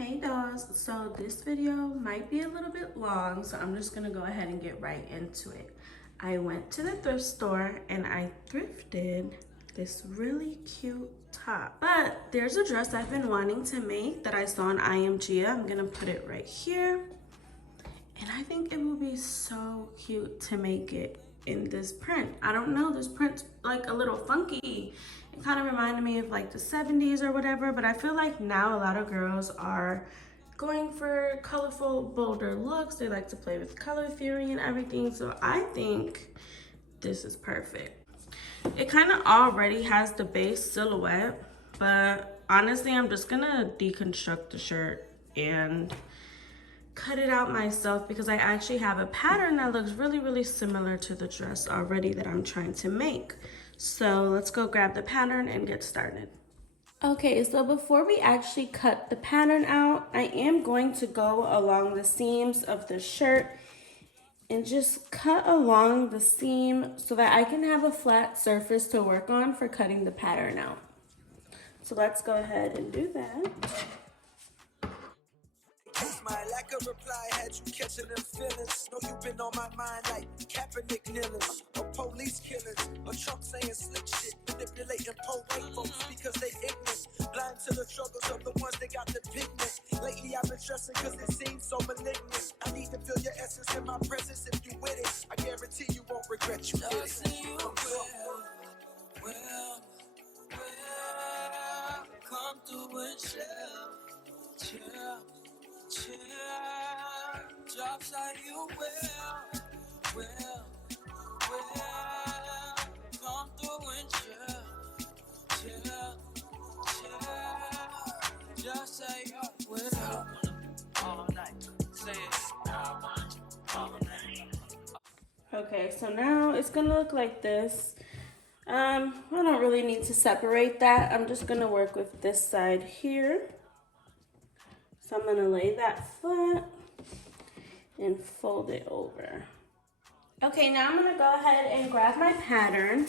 Hey dolls, so this video might be a little bit long, so I'm just gonna go ahead and get right into it. I went to the thrift store and I thrifted this really cute top. But there's a dress I've been wanting to make that I saw on IAmGia. I'm gonna put it right here. And I think it will be so cute to make it in this print. I don't know, this print's like a little funky. It kind of reminded me of like the 70s or whatever, but I feel like now a lot of girls are going for colorful, bolder looks. They like to play with color theory and everything. So I think this is perfect. It kind of already has the base silhouette, but honestly, I'm just gonna deconstruct the shirt and cut it out myself because I actually have a pattern that looks really similar to the dress already that I'm trying to make. So let's go grab the pattern and get started. Okay, so before we actually cut the pattern out, I am going to go along the seams of the shirt and just cut along the seam so that I can have a flat surface to work on for cutting the pattern out. So let's go ahead and do that. My lack of reply had you catching them feelings. Know you been on my mind like Kaepernick kneelings, or police killings, or Trump saying slick shit, manipulating poor white folks because they ignorant, blind to the struggles of the ones that got the pigment. Lately I've been stressing cause it seems so malignant. I need to feel your essence in my presence if you with it. I guarantee you won't regret you did it. Well, come through and chill. Drops like you will, come through and chill, just say you will. All night, say it, I want you all night. Okay, so now it's gonna look like this. I don't really need to separate that. I'm just gonna work with this side here. So I'm gonna lay that flat and fold it over. Okay, now I'm gonna go ahead and grab my pattern.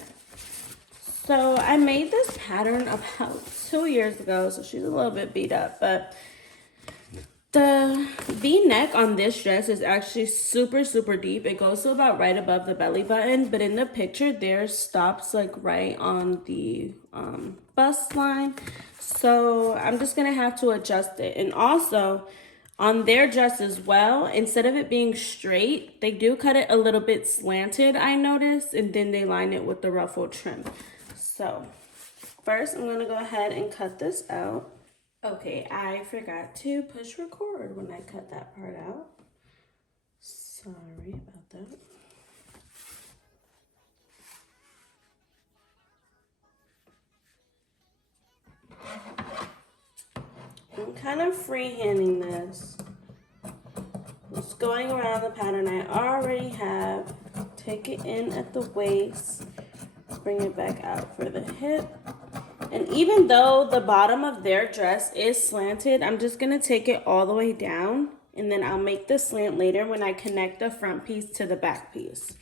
So I made this pattern about 2 years ago, so she's a little bit beat up, but the V-neck on this dress is actually super deep. It goes to about right above the belly button, but in the picture there stops like right on the bust line. So I'm just gonna have to adjust it. And also on their dress as well, instead of it being straight, they do cut it a little bit slanted, I noticed, and then they line it with the ruffled trim. So first I'm gonna go ahead and cut this out. Okay, I forgot to push record when I cut that part out. Sorry about that. I'm kind of freehanding this. Just going around the pattern I already have. Take it in at the waist. Bring it back out for the hip. And even though the bottom of their dress is slanted, I'm just gonna take it all the way down and then I'll make the slant later when I connect the front piece to the back piece.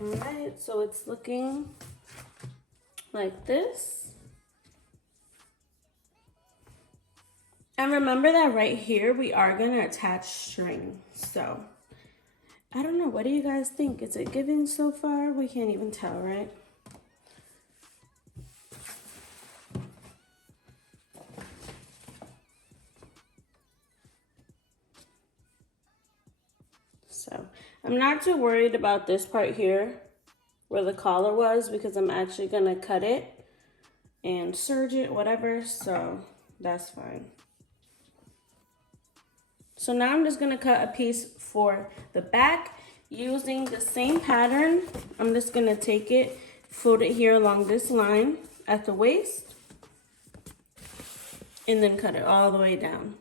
All right, so it's looking like this. And remember that right here, we are gonna attach string. So I don't know, what do you guys think? Is it giving so far? We can't even tell, right? So I'm not too worried about this part here where the collar was because I'm actually gonna cut it and serge it, whatever, so that's fine. So now I'm just gonna cut a piece for the back using the same pattern. I'm just gonna take it, fold it here along this line at the waist, and then cut it all the way down.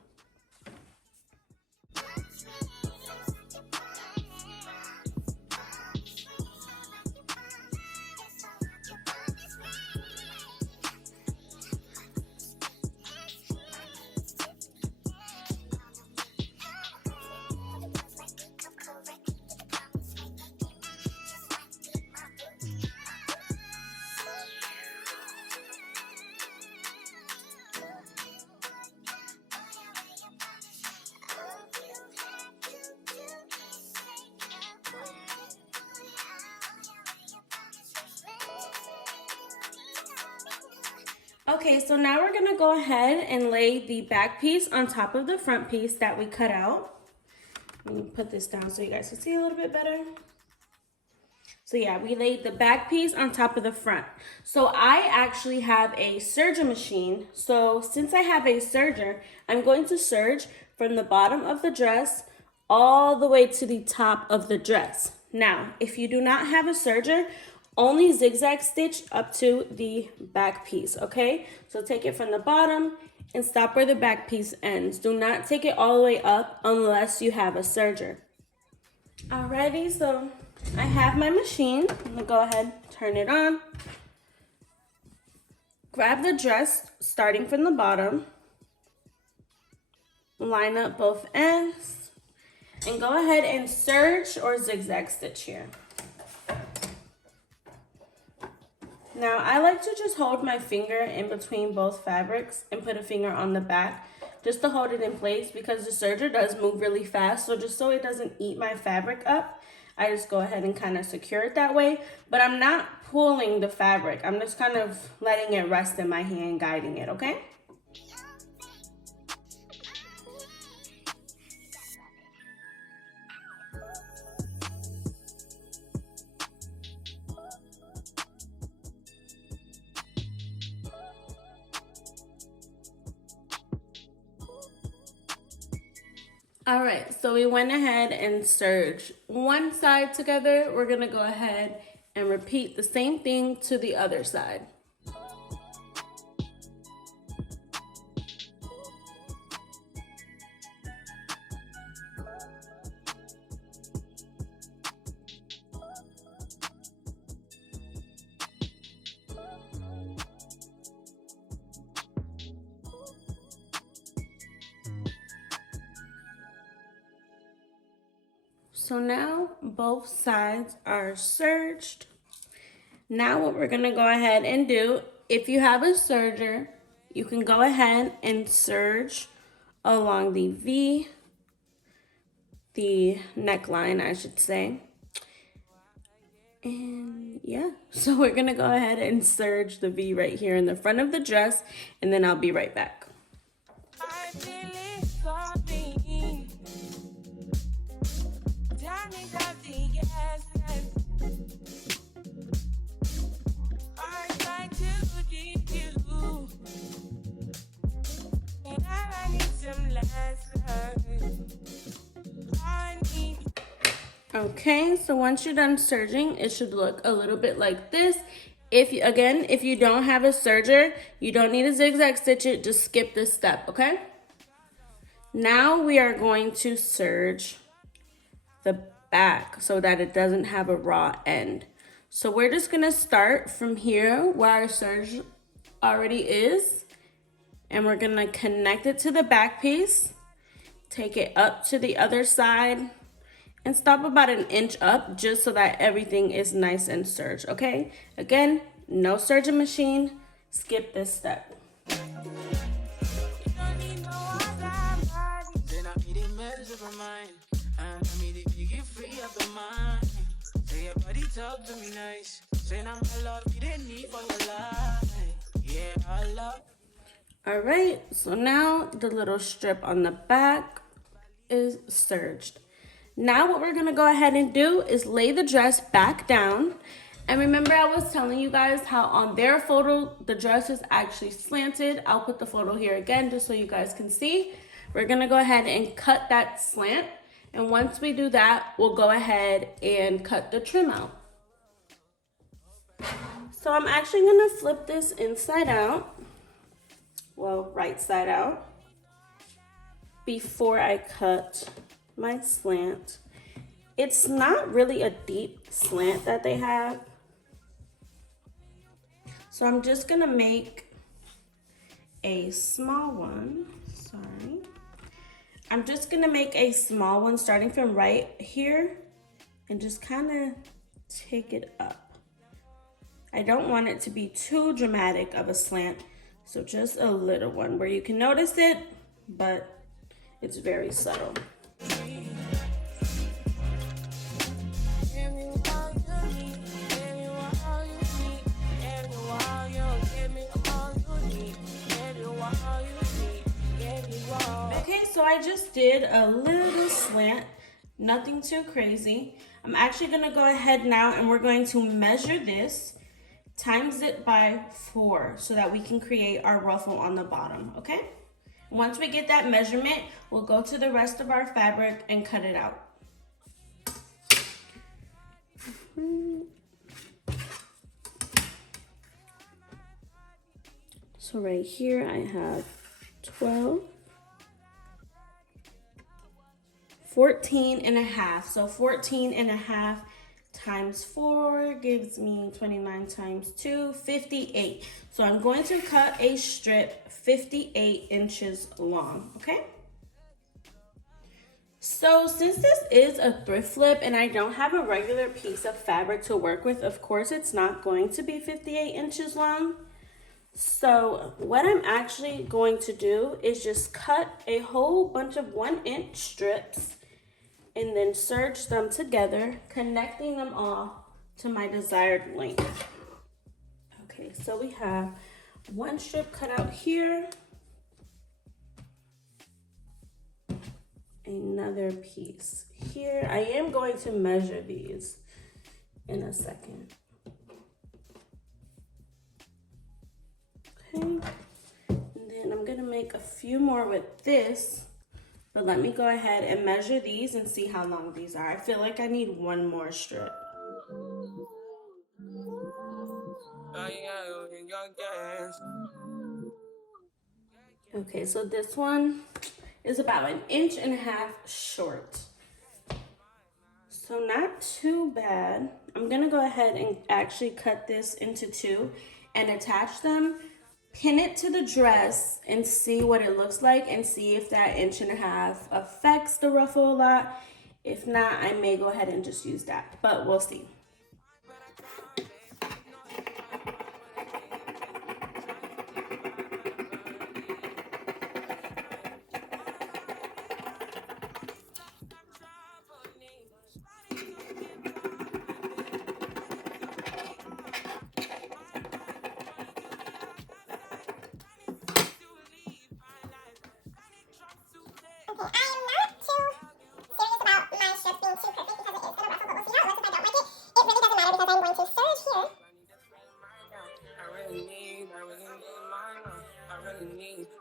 Okay, so now we're gonna go ahead and lay the back piece on top of the front piece that we cut out. Let me put this down so you guys can see a little bit better. So yeah, we laid the back piece on top of the front. So I actually have a serger machine. So since I have a serger, I'm going to serge from the bottom of the dress all the way to the top of the dress. Now, if you do not have a serger, only zigzag stitch up to the back piece, okay? So take it from the bottom and stop where the back piece ends. Do not take it all the way up unless you have a serger. Alrighty, so I have my machine. I'm gonna go ahead, turn it on. Grab the dress starting from the bottom. Line up both ends. And go ahead and serge or zigzag stitch here. Now, I like to just hold my finger in between both fabrics and put a finger on the back just to hold it in place because the serger does move really fast. So just so it doesn't eat my fabric up, I just go ahead and kind of secure it that way. But I'm not pulling the fabric. I'm just kind of letting it rest in my hand, guiding it, okay? All right, so we went ahead and serged one side together. We're gonna go ahead and repeat the same thing to the other side. So now both sides are serged. Now what we're gonna go ahead and do, if you have a serger, you can go ahead and serge along the V, the neckline, I should say. And yeah, so we're gonna go ahead and serge the V right here in the front of the dress, and then I'll be right back. Okay, so once you're done serging, it should look a little bit like this. If you don't have a serger, you don't need to zigzag stitch it, just skip this step, okay? Now we are going to serge the back so that it doesn't have a raw end. So we're just gonna start from here where our serge already is, and we're gonna connect it to the back piece, take it up to the other side, and stop about an inch up just so that everything is nice and serged, okay? Again, no serging machine, skip this step. All right, so now the little strip on the back is serged. Now what we're gonna go ahead and do is lay the dress back down. And remember I was telling you guys how on their photo, the dress is actually slanted. I'll put the photo here again just so you guys can see. We're gonna go ahead and cut that slant. And once we do that, we'll go ahead and cut the trim out. So I'm actually gonna flip this inside out. Well, right side out. Before I cut my slant. It's not really a deep slant that they have. So I'm just gonna make a small one, sorry. I'm just gonna make a small one starting from right here and just kind of take it up. I don't want it to be too dramatic of a slant, so just a little one where you can notice it, but it's very subtle. so I just did a little slant, nothing too crazy. I'm actually gonna go ahead now and we're going to measure this, times it by 4 so that we can create our ruffle on the bottom, okay? Once we get that measurement, we'll go to the rest of our fabric and cut it out. So right here I have 12, 14 and a half. So 14 and a half times 4 gives me 29 times 2, 58. So I'm going to cut a strip 58 inches long, okay? So since this is a thrift flip and I don't have a regular piece of fabric to work with, of course it's not going to be 58 inches long. So what I'm actually going to do is just cut a whole bunch of 1-inch strips and then serge them together, connecting them all to my desired length. Okay, so we have one strip cut out here, another piece here. I am going to measure these in a second. Okay, and then I'm gonna make a few more with this, but let me go ahead and measure these and see how long these are. I feel like I need one more strip. Okay, so this one is about 1.5 inches short. So not too bad. I'm gonna go ahead and actually cut this into 2 and attach them, pin it to the dress and see what it looks like and see if that 1.5 inches affects the ruffle a lot. If not, I may go ahead and just use that, but we'll see.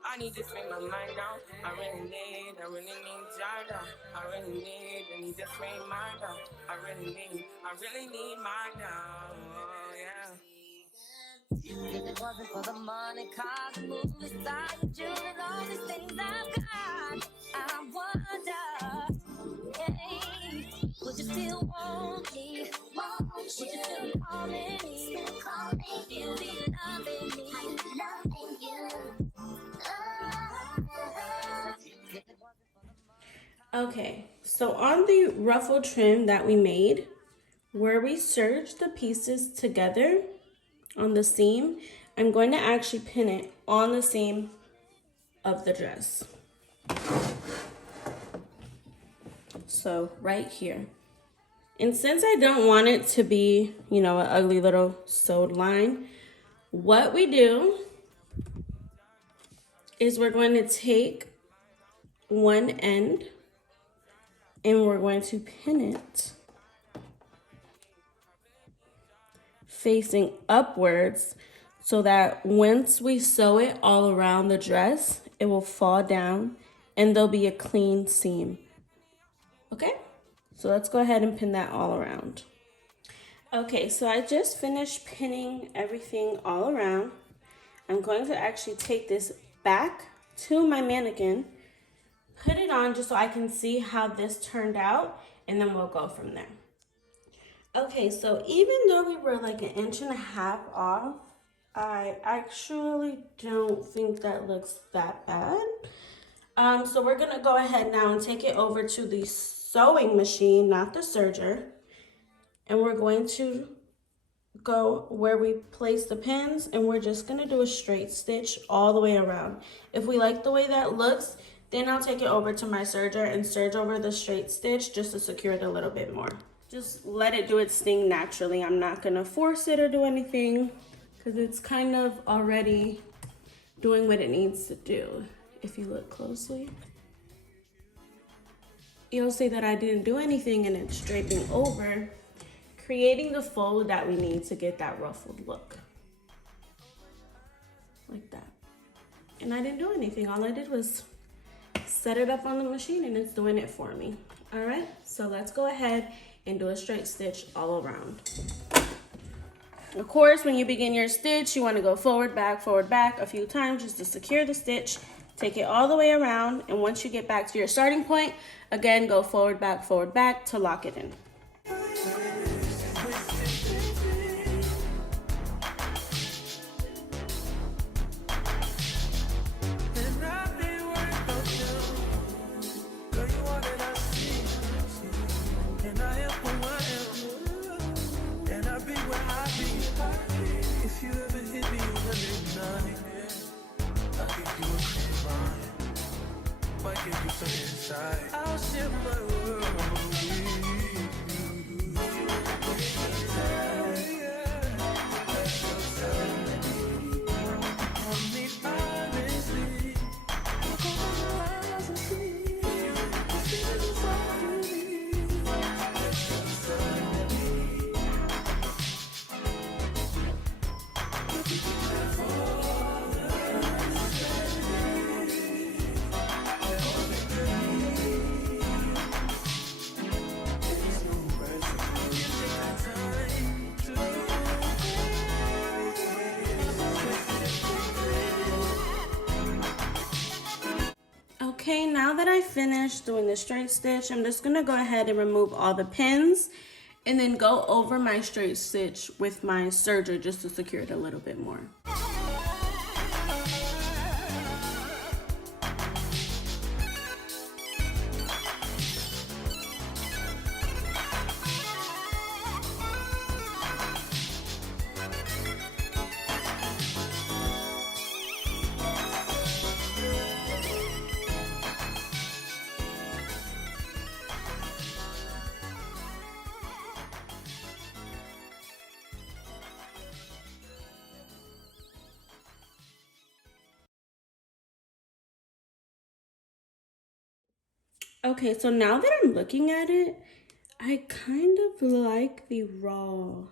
I need to free my mind now. I really need Jada. I need to free my mind now. I really need my now. Yeah. If it wasn't for the money, cars, and movie stars, and jewelry, and all these things I've got, I wonder, hey, would you still want me? Would you still calling me? Still be loving me? Loving you. Okay, so on the ruffle trim that we made, where we serged the pieces together on the seam, I'm going to actually pin it on the seam of the dress. So right here. And since I don't want it to be, an ugly little sewed line, what we do is we're going to take one end and we're going to pin it facing upwards so that once we sew it all around the dress, it will fall down and there'll be a clean seam. Okay, so let's go ahead and pin that all around. Okay, so I just finished pinning everything all around. I'm going to actually take this back to my mannequin, put it on just so I can see how this turned out, and then we'll go from there. Okay, so even though we were like 1.5 inches off, I actually don't think that looks that bad. So we're gonna go ahead now and take it over to the sewing machine, not the serger, and we're going to go where we place the pins and we're just gonna do a straight stitch all the way around. If we like the way that looks, then I'll take it over to my serger and serge over the straight stitch just to secure it a little bit more. Just let it do its thing naturally. I'm not gonna force it or do anything because it's kind of already doing what it needs to do. If you look closely. you'll see that I didn't do anything and it's draping over, creating the fold that we need to get that ruffled look. Like that. And I didn't do anything. All I did was set it up on the machine and it's doing it for me. All right, so let's go ahead and do a straight stitch all around. Of course, when you begin your stitch, you want to go forward, back a few times just to secure the stitch. Take it all the way around, and once you get back to your starting point, again, go forward, back to lock it in. I'll share my world with you. Okay, now that I finished doing the straight stitch, I'm just gonna go ahead and remove all the pins and then go over my straight stitch with my serger just to secure it a little bit more. Okay, so now that I'm looking at it, I kind of like the raw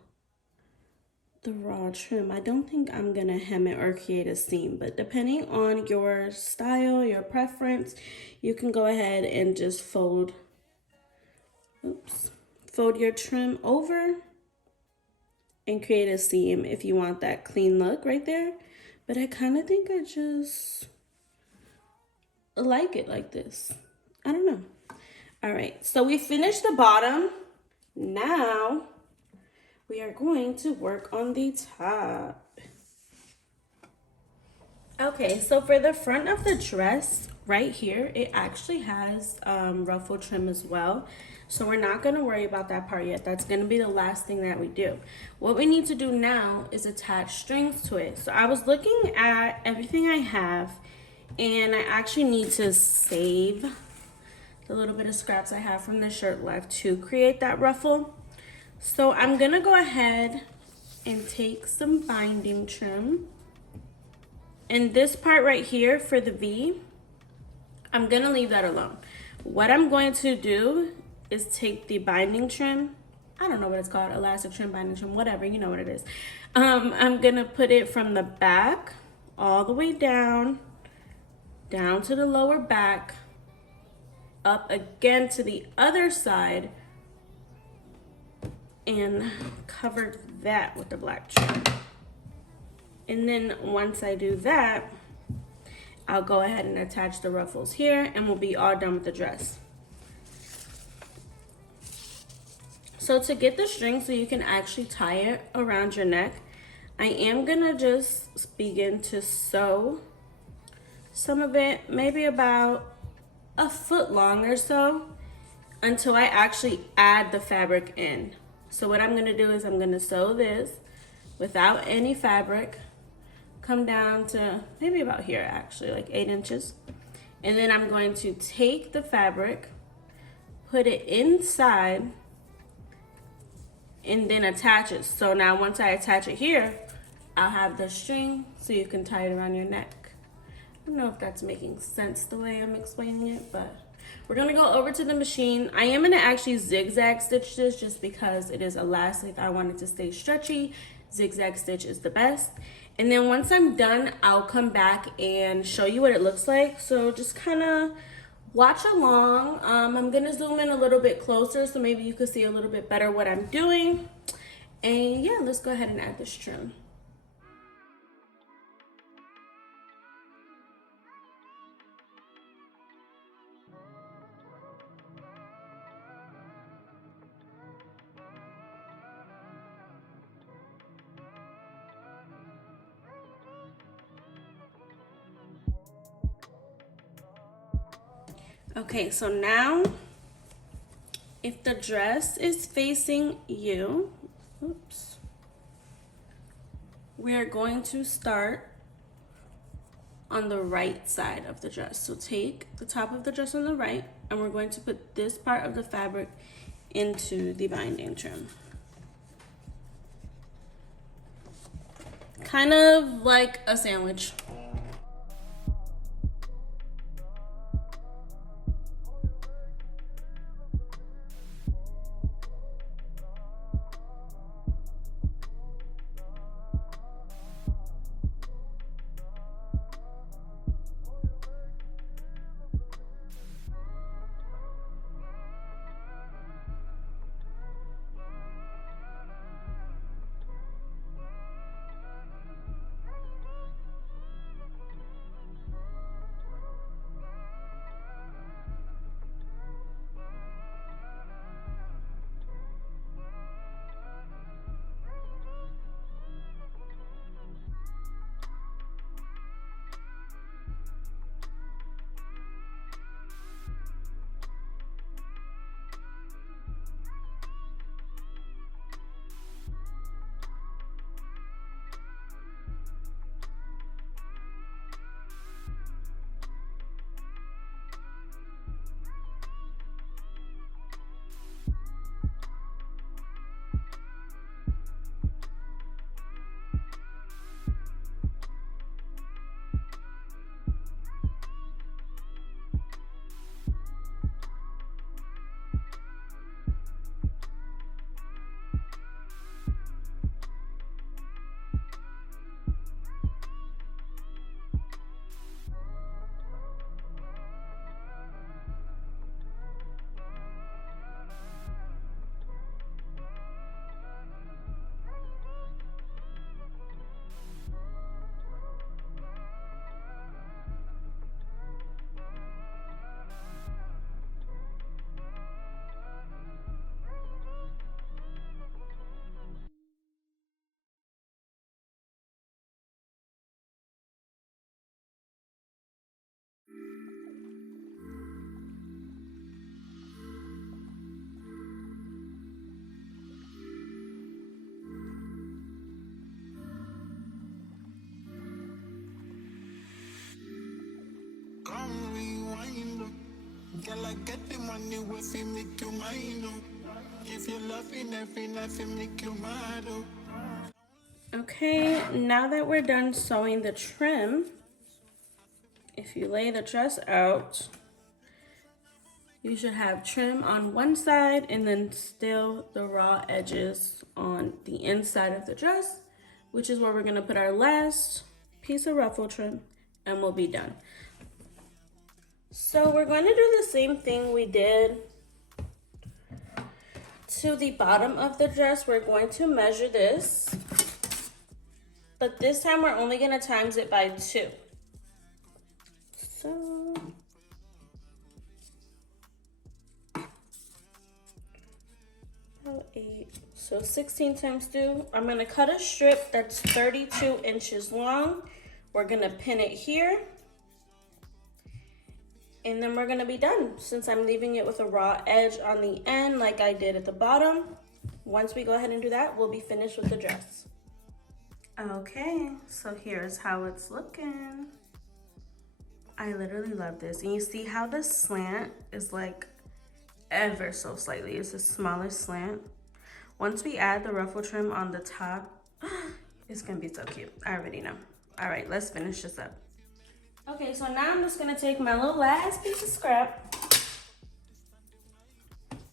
trim. I don't think I'm gonna hem it or create a seam, but depending on your style, your preference, you can go ahead and just fold your trim over and create a seam if you want that clean look right there. But I kind of think I just like it like this. I don't know. All right, so we finished the bottom. Now we are going to work on the top. Okay, so for the front of the dress right here, it actually has ruffle trim as well. So we're not gonna worry about that part yet. That's gonna be the last thing that we do. What we need to do now is attach strings to it. So I was looking at everything I have, and I actually need to save the little bit of scraps I have from the shirt left to create that ruffle. So I'm gonna go ahead and take some binding trim. And this part right here for the V, I'm gonna leave that alone. What I'm going to do is take the binding trim, I don't know what it's called, elastic trim, binding trim, whatever, you know what it is. I'm gonna put it from the back all the way down to the lower back, up again to the other side, and cover that with the black trim. And then once I do that, I'll go ahead and attach the ruffles here, and we'll be all done with the dress. So to get the string so you can actually tie it around your neck, I am gonna just begin to sew some of it, maybe about a foot long or so, until I actually add the fabric in. So what I'm gonna do is I'm gonna sew this without any fabric, come down to maybe about here actually, like 8 inches. And then I'm going to take the fabric, put it inside, and then attach it. So now once I attach it here, I'll have the string so you can tie it around your neck. I don't know if that's making sense the way I'm explaining it, but We're gonna go over to the machine. I am gonna actually zigzag stitch this just because it is elastic. I want it to stay stretchy. Zigzag stitch is the best. And then once I'm done, I'll come back and show you what it looks like. So just kind of watch along. I'm gonna zoom in a little bit closer so maybe you can see a little bit better what I'm doing. And yeah, let's go ahead and add this trim. Okay, so now if the dress is facing you, oops, we're going to start on the right side of the dress. So take the top of the dress on the right, and we're going to put this part of the fabric into the binding trim. Kind of like a sandwich. Girl, I get the money with him, make you mine. If you're loving every night, him make you mad. Okay, now that we're done sewing the trim, if you lay the dress out, you should have trim on one side and then still the raw edges on the inside of the dress, which is where we're gonna put our last piece of ruffle trim, and we'll be done. So we're going to do the same thing we did to the bottom of the dress. We're going to measure this, but this time we're only going to times it by 2. So about 8. So 16 times 2. I'm going to cut a strip that's 32 inches long. We're going to pin it here. And then we're gonna be done since I'm leaving it with a raw edge on the end like I did at the bottom. Once we go ahead and do that, we'll be finished with the dress. Okay, so here's how it's looking. I literally love this. And you see how the slant is like ever so slightly. It's the smallest slant. Once we add the ruffle trim on the top, it's gonna be so cute. I already know. All right, let's finish this up. Okay, so now I'm just gonna take my little last piece of scrap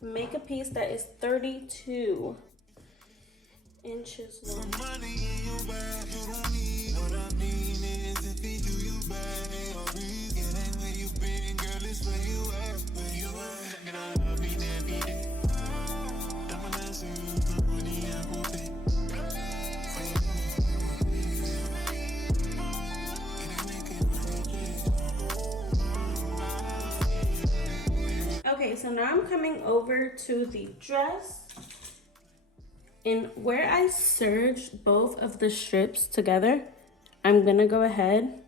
make a piece that is 32 inches long. Okay, so now I'm coming over to the dress, and where I serged both of the strips together, I'm gonna go ahead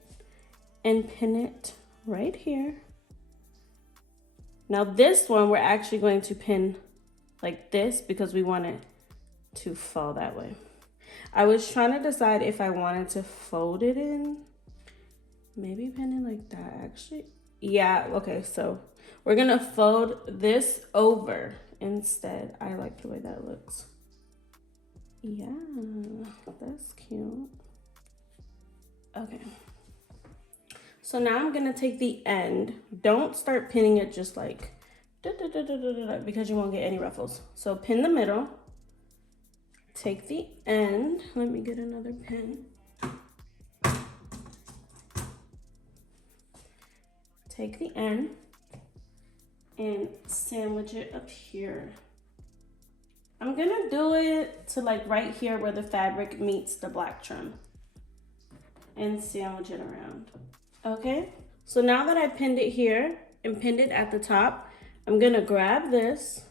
and pin it right here. Now this one, we're actually going to pin like this because we want it to fall that way. I was trying to decide if I wanted to fold it in, maybe pin it like that actually. Yeah, okay, so we're gonna fold this over instead. I like the way that looks. Yeah, that's cute. Okay. So now I'm gonna take the end. Don't start pinning it just like because you won't get any ruffles. So pin the middle. Take the end. Let me get another pin. Take the end and sandwich it up here. I'm gonna do it to like right here where the fabric meets the black trim and sandwich it around. Okay, so now that I pinned it here and pinned it at the top, I'm gonna grab this,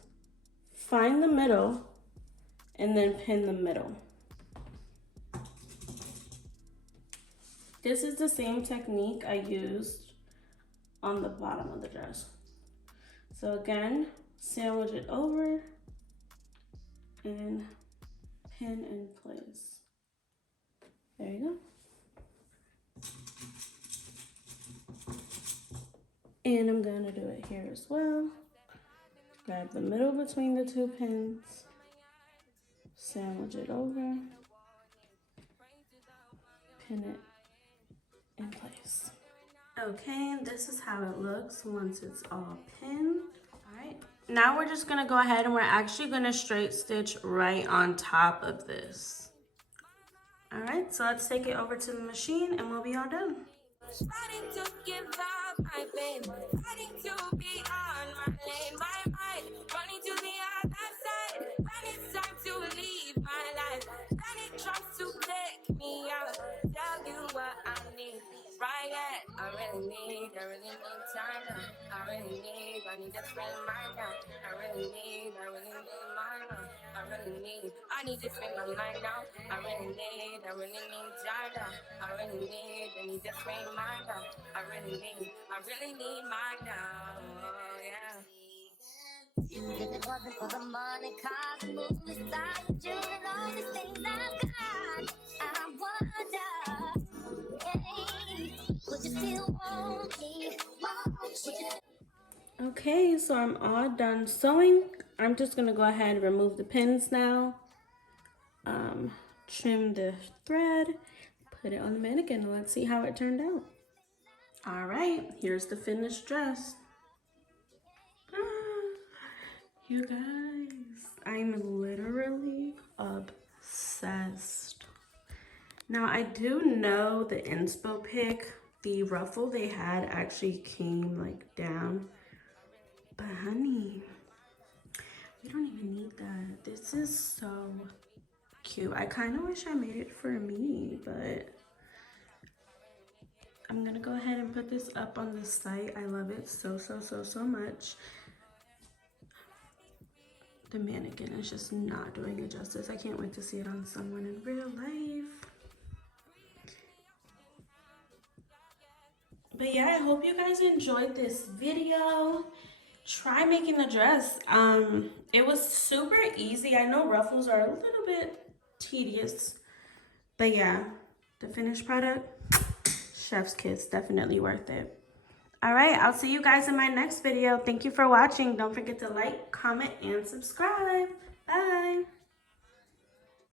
find the middle, and then pin the middle. This is the same technique I used on the bottom of the dress. So again, sandwich it over and pin in place. There you go. And I'm gonna do it here as well. Grab the middle between the two pins, sandwich it over, pin it in place. Okay, this is how it looks once it's all pinned. All right, now we're just gonna go ahead and we're actually gonna straight stitch right on top of this. All right, so let's take it over to the machine and we'll be all done. Starting to give up, I've been starting to be on my lane, my mind, running to the other side. When it's time to leave my life, then it tries to take me out. Tell you what I need, right at. I really need time now. I need to spend my time. I really need my now. I need to spend my mind now. I really need time now. I need to spend my now. I really need my now. Yeah. If it wasn't for the money, cars, and movie stars, and jewelry, and all these things I've got, I wonder, hey, would you still want me? Okay, so I'm all done sewing. I'm just gonna go ahead and remove the pins now. Trim the thread, put it on the mannequin, and let's see how it turned out. All right, here's the finished dress. You guys, I'm literally obsessed. Now, I do know the inspo pic, the ruffle they had actually came like down. But honey, we don't even need that. This is so cute. I kind of wish I made it for me, but I'm gonna go ahead and put this up on the site. I love it so much. The mannequin is just not doing it justice. I can't wait to see it on someone in real life. But yeah, I hope you guys enjoyed this video. Try making the dress. It was super easy. I know ruffles are a little bit tedious, but yeah, the finished product, chef's kiss, definitely worth it. All right, I'll see you guys in my next video. Thank you for watching. Don't forget to like, comment, and subscribe. Bye.